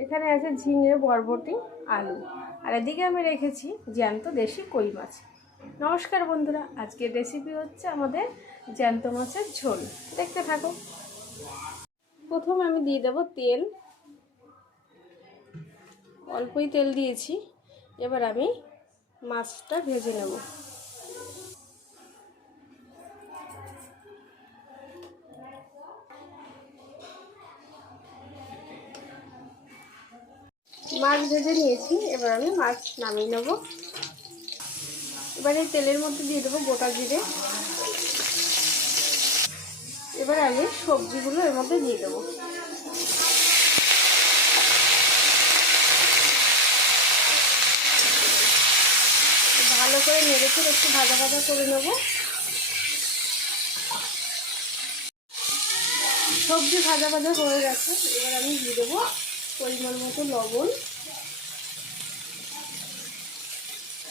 এখানে আছে ঝিঙে, বরবটি, আলু। আর এদিকে আমি রেখেছি জ্যান্ত দেশি কই মাছ। নমস্কার বন্ধুরা, আজকের রেসিপি হচ্ছে আমাদের জ্যান্ত মাছের ঝোল। দেখতে থাকো। প্রথমে আমি দিয়ে দেবো তেল। অল্পই তেল দিয়েছি। এবার আমি মাছটা ভেজে নেব। মাছ ভেজে নিয়েছি, এবার আমি মাছ নামিয়ে নেব। এবার তেলের মধ্যে দিয়ে দেবো গোটা জিরে। এবার আমি সবজিগুলো এর মধ্যে দিয়ে দেবো। ভালো করে নেড়েছে একটু ভাজা ভাজা করে নেব। সবজি ভাজা ভাজা হয়ে গেছে, এবার আমি দিয়ে দেবো পরিমাণ মতো লবণ।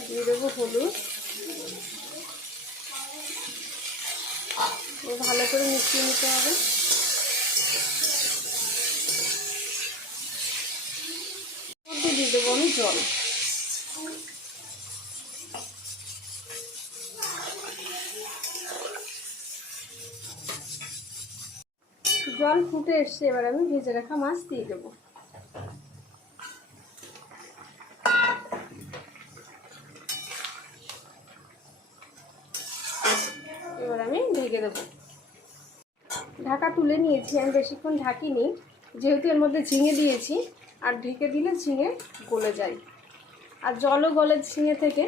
দিয়ে দেবো হলুদ। ভালো করে মিশিয়ে নিতে হবে। মধ্যে দিয়ে দেবো আমি জল। জল ফুটে এসছে, এবার আমি ভেজে রাখা মাছ দিয়ে দেবো এবার আমি ঢেকে দেবো। ঢাকা তুলে নিয়েছি, আমি বেশিক্ষণ ঢাকিনি। যেহেতু এর মধ্যে ঝিঙে দিয়েছি, আর ঢেকে দিলে ঝিঙে গলে যায়। আর জলও গলে ঝিঙে থেকে,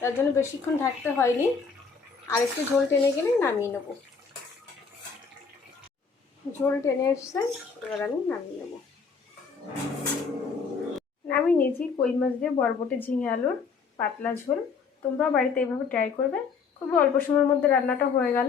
তার জন্য বেশিক্ষণ ঢাকতে হয়নি। আর একটু ঝোল টেনে গেলেই নামিয়ে নেব। ঝোল টেনে এসছে, এবার আমি নামিয়ে নেব। নামিয়ে নিয়েছি কই মাছ দিয়ে বরবটি, ঝিঙে আলুর পাতলা ঝোল। তোমরাও বাড়িতে এইভাবে ট্রাই করবে। খুবই অল্প সময়ের মধ্যে রান্নাটা হয়ে গেল।